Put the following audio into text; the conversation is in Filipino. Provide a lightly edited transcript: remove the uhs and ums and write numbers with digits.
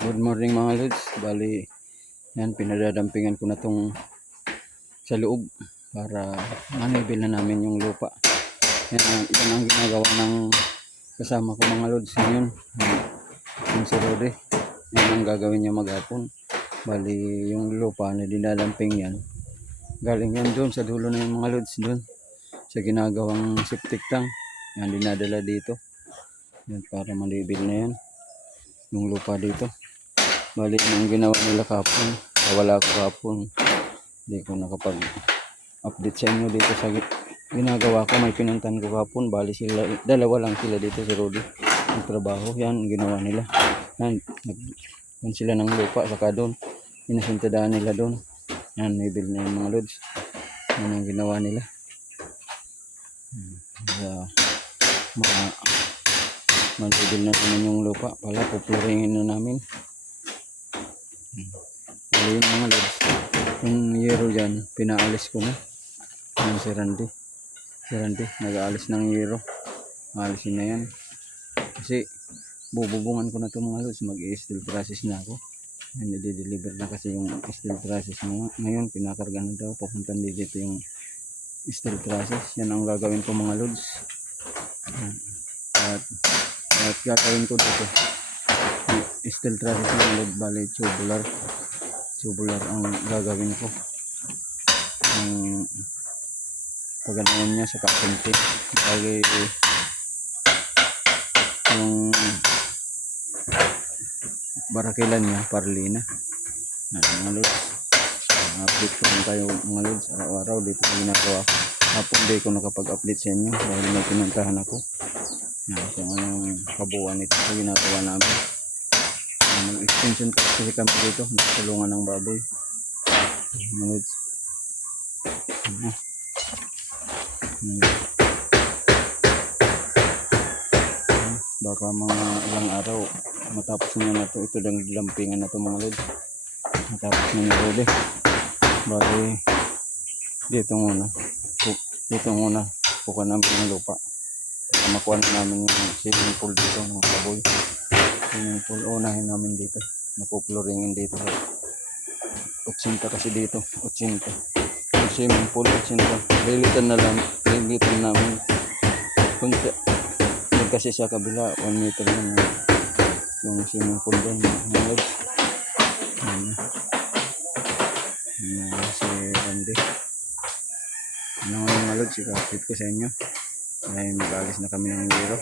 Good morning mga lods. Bali, yan, pinadadampingan ko na tong sa loob para manibil na namin yung lupa. Yan ang ginagawa ng kasama ko mga lods ngayon. Yung si Rudy, yan ang gagawin niya maghapon. Bali, yung lupa na dinadamping yan, galing yan doon sa dulo na yung mga lods doon sa ginagawang septic tank. Yan, dinadala dito. Yan, para manibil na yan yung lupa dito. Bali, ang ginawa nila kapon, wala ko kapon, hindi ko nakapag-update sa inyo dito sa ginagawa ko. May pinuntan ko kapon, bali sila, dalawa lang sila dito si Rudy ang trabaho. Yan ang ginawa nila. Yan, nagpan sila ng lupa, saka doon pinasintadaan nila doon. Yan, may bill na yung mga lods. Yan ang ginawa nila. Mag-bill na namin yung lupa, pala pupluringin na namin. Bali yung mga lods, yung yero dyan, pinaalis ko na. Yung si Randy, nag-aalis ng yero. Aalisin na yan. Kasi bububungan ko na ito mga lods, mag-i-steel process na ako. Yan, i-deliver na kasi yung steel process ngayon, pinakarga na daw, papuntan dito yung steel process. Yan ang gagawin ko mga lods. At gagawin ko dito steel process ng load, bali tubular ang gagawin ko. Ang paganoon niya sa kakunti, bali yung barakilan niya parlina. Mga lods, update ko lang tayo mga lods, araw-araw dito sa ginagawa ko. Hapon di ko nakapag-update sa inyo dahil may pinuntahan ako. Yan, kung anong kabuuan nito sa ginagawa namin. Mag-extension kasi kami dito, nagtulungan ng baboy. Baka mga ilang araw matapos na ito. Ito lang lampingan na ito mga lods. Matapos na ni Rudy. Bali dito muna pukuha namin ng lupa para makuha namin yung swimming pool dito ng baboy. Swimming pool, unahin namin dito, napupluringin dito. 80 kasi dito, 80 yung swimming pool, 80 lilitan namin kunti kasi sa kabila 1 meter lang yung swimming pool doon mga lods. Si Randy, ano nga mga lods, ikapit ko sa inyo dahil mag-alis na kami ng Euro.